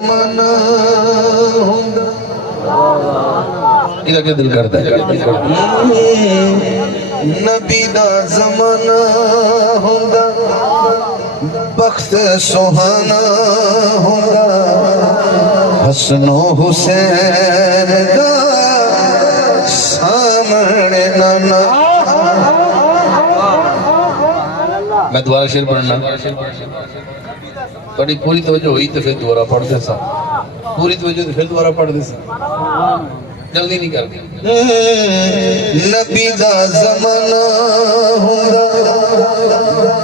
منا یہ کہ دل کرتا ہے نبی دا زمانہ ہوندا بخت سہانا ہوندا حسن و حسین دا سامنے نانا. میں دوبارہ شعر پڑھنا تھوڑی پوری توجہ ہوئی تو پھر دوبارہ پڑھ دے سا پوری توجہ تو پھر دوبارہ پڑھ دے سا جلدی نہیں کرتے. نبی دا زمانہ ہوندا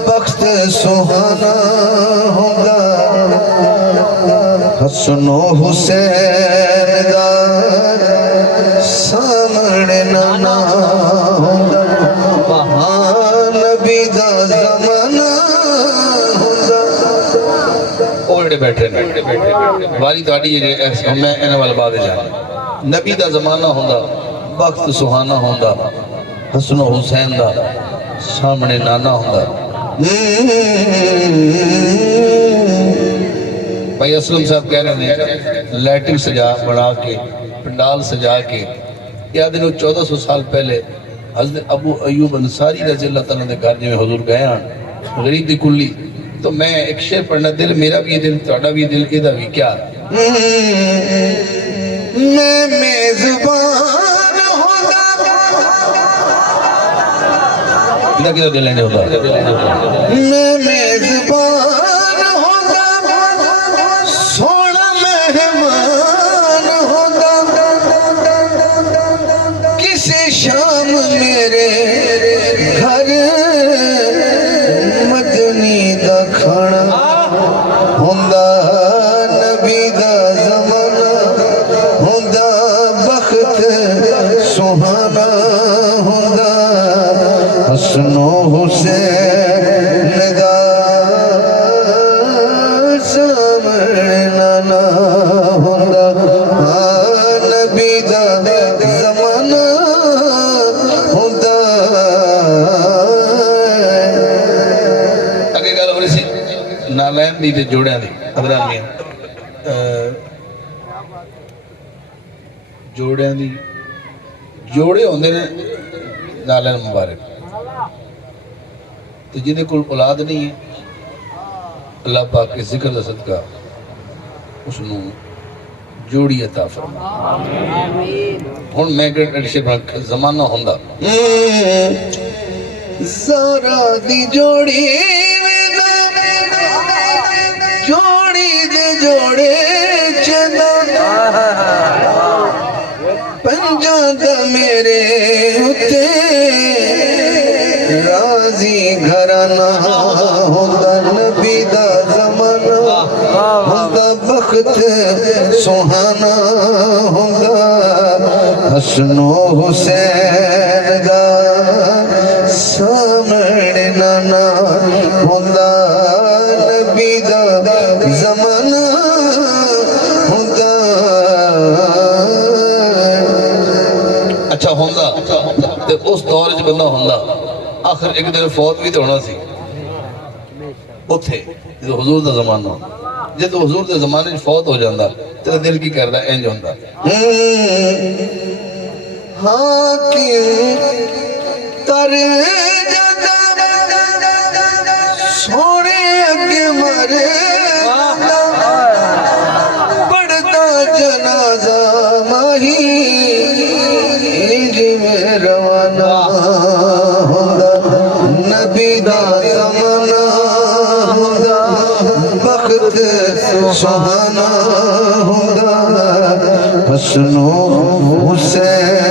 بخت سہانا ہوندا حسن و حسین دا سامنے نانا ہوندا. نبی دا زمانہ ہوندا اوڑے بیٹھے والی تاڑی میں انہ والا بات جانا. نبی دا زمانہ ہوندا وقت سہانا ہوندا حسن و حسین دا سامنے نانا ہوندا. بھائی اسلم صاحب کہہ رہے ہیں لیٹنگ سجا بڑھا کے پنڈال سجا کے یاد انہوں 1400 سال پہلے حضرت ابو ایوب انصاری رضی اللہ تعالیٰ نے گھر میں حضور گئے ہیں غریب دی کلی. تو میں ایک شعر پڑھنا دل میرا بھی دل تھوڑا بھی دل کے دا بھی کیا میں میزبان ہوگا کدھا کدھا دل لینے ہوگا میں میزبان ہوگا سونا مہمان ہوگا کسی شام میرے گھر مدنی دا کھانا ہوگا. نبی دا زمانہ ہوندا بخت سہانا ہوندا حسن و حسین دا سامنے نانا ہوندا. نبی دا زمانہ ہوندا. اگے گل ہو رہی سی نالین دی تے جوڑیاں دی حضرات میاں جوڑیاں دی جوڑے ہوندے نے نالین مبارک تو جنہیں کوئی اولاد نہیں ہے اللہ پاک کے ذکر دا صدقہ اس نو جوڑی عطا فرما. ہن میں کہ زمانہ ہوندا زارا دی جوڑی جوڑی دے جوڑے چندا پنجاں دا میرے ہوتے راضی گھرانا ہوندا. نبی دا زمانہ ہوندا بخت سہانا ہوندا حسن و حسین دا سامنے نانا ہوندا. نبی دا زمانہ ہوندا اچھا ہوندا تے اس دور وچ بندہ ہوندا آخر ایک دن فوت بھی تو ہونا سی اوتھے جدوں حضور دا زمانہ جدوں حضور دے زمانے وچ فوت ہو جاندا تے دل کی کردا انج ہوندا حاکم تر جدا سونے اگے مرے پڑھتا جنازہ ماہی نج میں روانہ ہوندا. نبی دا زمانہ ہوندا بخت سہانا ہوندا حسن و حسین